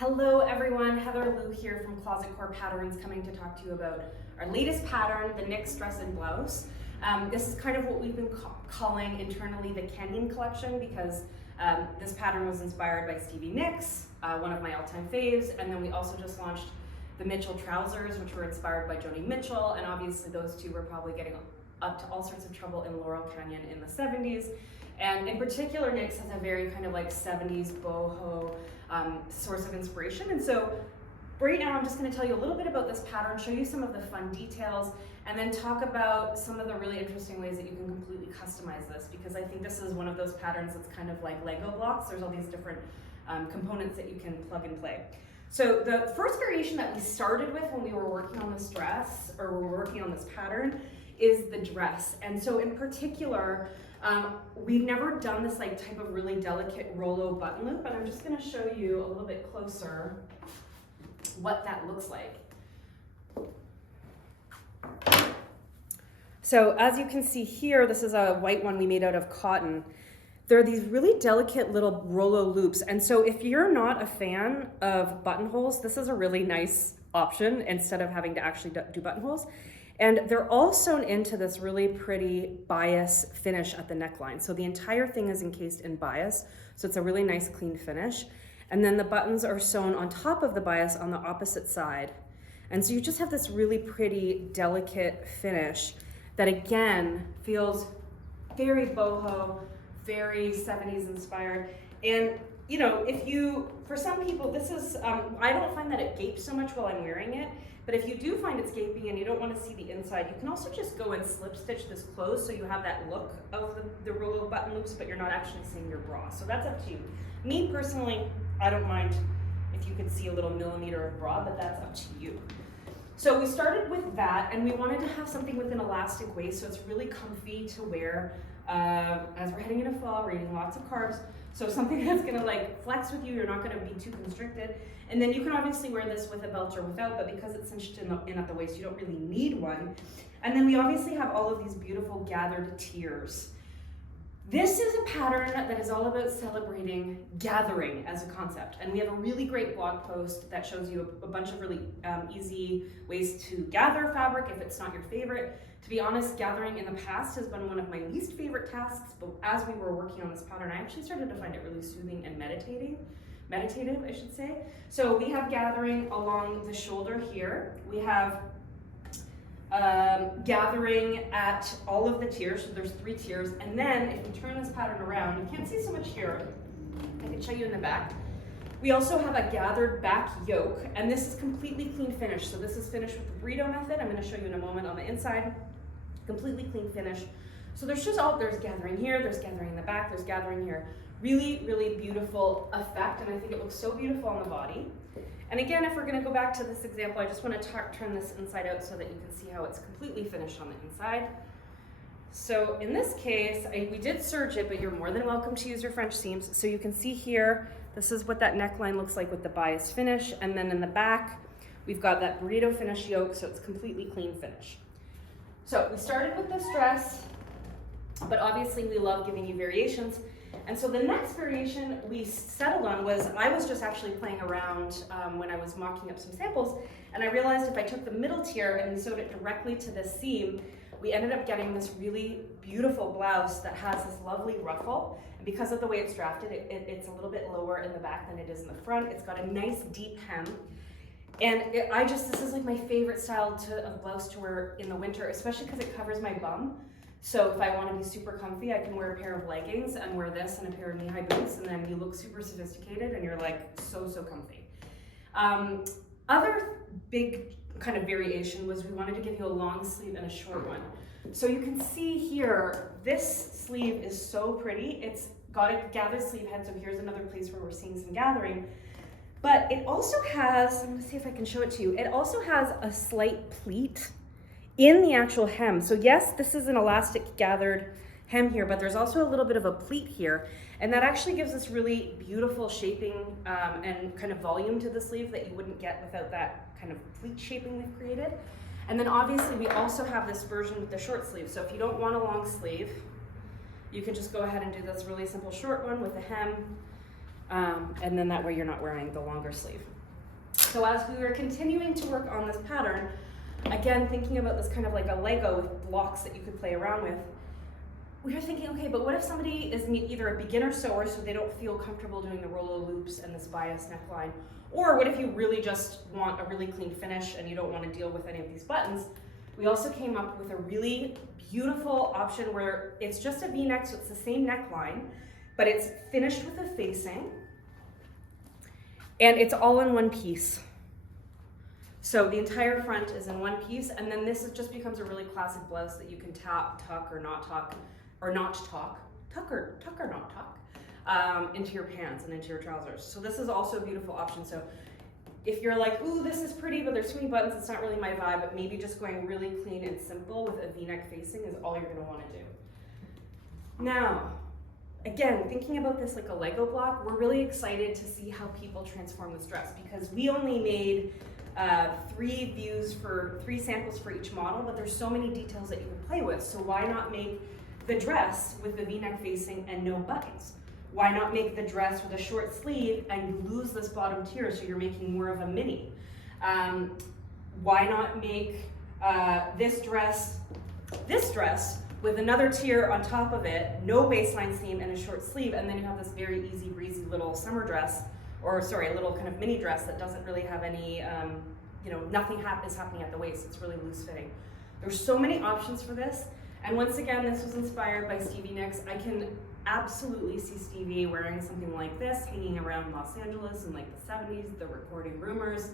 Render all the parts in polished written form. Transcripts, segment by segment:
Hello everyone, Heather Lou here from Closet Core Patterns, coming to talk to you about our latest pattern, the Nicks Dress and Blouse. This is kind of what we've been calling internally the Canyon collection, because this pattern was inspired by Stevie Nicks, one of my all-time faves, and then we also just launched the Mitchell trousers, which were inspired by Joni Mitchell, and obviously those two were probably getting up to all sorts of trouble in Laurel Canyon in the 70s. And in particular, Nicks has a very kind of like 70s boho source of inspiration. And so right now I'm just going to tell you a little bit about this pattern, show you some of the fun details, and then talk about some of the really interesting ways that you can completely customize this, because I think this is one of those patterns that's kind of like Lego blocks. There's all these different components that you can plug and play. So the first variation that we started with when we were working on this dress, or we were working on this pattern, is the dress. And so in particular, we've never done this like type of really delicate Rollo button loop, and I'm just going to show you a little bit closer what that looks like. So as you can see here, this is a white one we made out of cotton. There are these really delicate little Rollo loops, and so if you're not a fan of buttonholes, this is a really nice option instead of having to actually do buttonholes. And they're all sewn into this really pretty bias finish at the neckline. So the entire thing is encased in bias, so it's a really nice clean finish. And then the buttons are sewn on top of the bias on the opposite side. And so you just have this really pretty, delicate finish that again feels very boho, very 70s inspired. And you know, for some people, this is, I don't find that it gapes so much while I'm wearing it, but if you do find it's gaping and you don't want to see the inside, you can also just go and slip stitch this closed so you have that look of the Rollo button loops, but you're not actually seeing your bra. So that's up to you. Me personally, I don't mind if you could see a little millimeter of bra, but that's up to you. So we started with that, and we wanted to have something with an elastic waist so it's really comfy to wear as we're heading into fall, we're eating lots of carbs. So something that's gonna like flex with you, you're not gonna be too constricted. And then you can obviously wear this with a belt or without, but because it's cinched in at the waist, you don't really need one. And then we obviously have all of these beautiful gathered tiers. This is a pattern that is all about celebrating gathering as a concept. And we have a really great blog post that shows you a bunch of really easy ways to gather fabric if it's not your favorite. To be honest, gathering in the past has been one of my least favorite tasks, but as we were working on this pattern, I actually started to find it really soothing and meditative, I should say. So we have gathering along the shoulder here. We have gathering at all of the tiers, so there's 3 tiers. And then if you turn this pattern around, you can't see so much here. I can show you in the back. We also have a gathered back yoke, and this is completely clean finish. So this is finished with the burrito method. I'm going to show you in a moment on the inside. Completely clean finish. So there's gathering here, there's gathering in the back, there's gathering here. Really, really beautiful effect, and I think it looks so beautiful on the body. And again, if we're going to go back to this example, I just want to turn this inside out so that you can see how it's completely finished on the inside. So in this case, we did serge it, but you're more than welcome to use your French seams. So you can see here, this is what that neckline looks like with the bias finish. And then in the back, we've got that burrito finish yoke, so it's completely clean finish. So we started with this dress, but obviously we love giving you variations. And so the next variation we settled on I was just actually playing around when I was mocking up some samples, and I realized if I took the middle tier and we sewed it directly to this seam, we ended up getting this really beautiful blouse that has this lovely ruffle. And because of the way it's drafted, it's a little bit lower in the back than it is in the front. It's got a nice deep hem. And this is like my favorite style of blouse to wear in the winter, especially because it covers my bum. So if I want to be super comfy, I can wear a pair of leggings and wear this and a pair of knee-high boots, and then you look super sophisticated and you're like so comfy. Other big kind of variation was we wanted to give you a long sleeve and a short one. So you can see here, this sleeve is so pretty. It's got a gathered sleeve head, so here's another place where we're seeing some gathering. But it also has, I'm gonna see if I can show it to you, it also has a slight pleat in the actual hem. So yes, this is an elastic gathered hem here, but there's also a little bit of a pleat here. And that actually gives this really beautiful shaping and kind of volume to the sleeve that you wouldn't get without that kind of pleat shaping we've created. And then obviously we also have this version with the short sleeve. So if you don't want a long sleeve, you can just go ahead and do this really simple short one with a hem. And then that way you're not wearing the longer sleeve. So as we were continuing to work on this pattern, again, thinking about this kind of like a Lego with blocks that you could play around with, we were thinking, okay, but what if somebody is either a beginner sewer, so they don't feel comfortable doing the Rolo loops and this bias neckline, or what if you really just want a really clean finish and you don't want to deal with any of these buttons? We also came up with a really beautiful option where it's just a V-neck, so it's the same neckline, but it's finished with a facing, and it's all in one piece. So the entire front is in one piece, and then this just becomes a really classic blouse that you can tap, tuck, or not tuck, or not tuck, tuck or not tuck, into your pants and into your trousers. So this is also a beautiful option. So if you're like, ooh, this is pretty, but there's too many buttons, it's not really my vibe, but maybe just going really clean and simple with a V-neck facing is all you're gonna wanna do. Now, again, thinking about this like a Lego block, we're really excited to see how people transform this dress, because we only made 3 samples for each model, but there's so many details that you can play with. So why not make the dress with the V-neck facing and no buttons? Why not make the dress with a short sleeve and lose this bottom tier so you're making more of a mini? Why not make this dress with another tier on top of it, no baseline seam and a short sleeve, and then you have this very easy breezy little summer dress, or sorry, a little kind of mini dress that doesn't really have any, nothing is happening at the waist. It's really loose fitting. There's so many options for this. And once again, this was inspired by Stevie Nicks. I can absolutely see Stevie wearing something like this, hanging around Los Angeles in like the 70s, the recording rumors.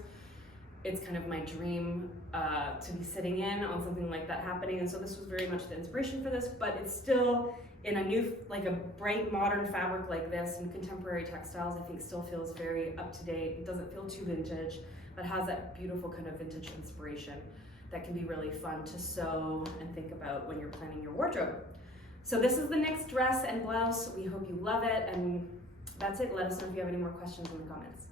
It's kind of my dream to be sitting in on something like that happening. And so this was very much the inspiration for this, but it's still in a new, like a bright modern fabric like this in contemporary textiles, I think still feels very up to date. It doesn't feel too vintage, but has that beautiful kind of vintage inspiration that can be really fun to sew and think about when you're planning your wardrobe. So this is the Nicks Dress and Blouse. We hope you love it, and that's it. Let us know if you have any more questions in the comments.